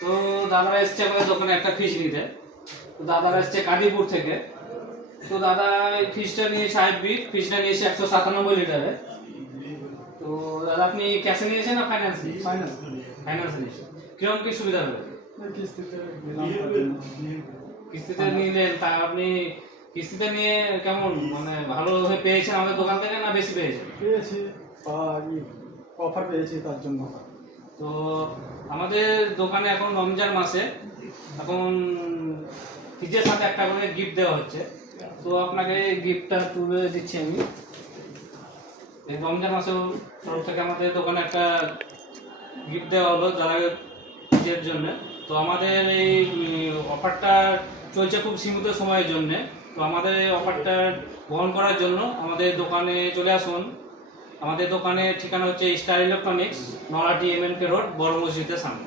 তো দাদারা এসছে আমাদের দোকানে একটা ফিশ নিতে। তো দাদারা এসছে কাদিপুর থেকে। তো দাদা এই ফিশটা নিয়েছে হাইব্রিড, ফিশটা নিয়েছে 197 লিটারের। তো দাদা আপনি ক্যাশে নিয়েছেন না ফাইন্যান্স? ফাইনাল ফাইন্যান্স নিয়েছেন। কিরকম কি সুবিধা হবে? কিস্তিতে নিলাম তার জন্য। কিস্তিতে নিলেন, তা আপনি কিস্তিতে নিয়ে কেমন মানে ভালোভাবে পেয়েছেন আমাদের দোকান থেকে না বেশি পেয়েছেন? পেয়েছি অফার পেয়েছি তার জন্য। তো আমাদের দোকানে এখন রমজান মাসে এখন ফ্রিজের সাথে একটা করে গিফট দেওয়া হচ্ছে। তো আপনাকে গিফটটা তুলে দিচ্ছি আমি। এই রমজান মাসেও তরফ থেকে আমাদের দোকানে একটা গিফট দেওয়া হলো যারা ফ্রিজের জন্য। তো আমাদের এই অফারটা চলছে খুব সীমিত সময়ের জন্য। তো আমাদের এই অফারটা গ্রহণ করার জন্য আমাদের দোকানে চলে আসুন। আমাদের দোকানের ঠিকানা হচ্ছে star electronics, Nalhati MNK road, বড় মসজিদের সামনে।